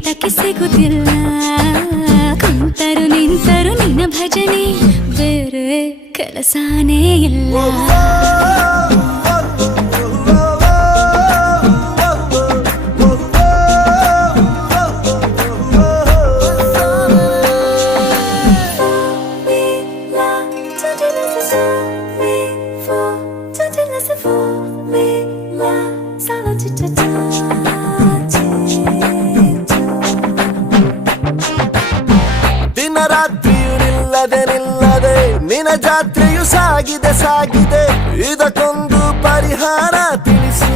ಹಿಡಿತಕ್ಕೆ ಸಿಗುತ್ತಿಲ್ಲ ಕುಂತರು ನಿಂತರು ನಿನ್ನ ಭಜನೆ ಬೇರೆ ಕೆಲಸನೇ ಇಲ್ಲ ದಿನರಾತ್ರಿಯು ನಿಲ್ಲದೆ ನಿಲ್ಲದೆ ನಿನ್ನ ಜಾತ್ರೆಯು ಸಾಗಿದೆ ಸಾಗಿದೆ ಇದಕ್ಕೊಂದು ಪರಿಹಾರ ತಿಳಿಸು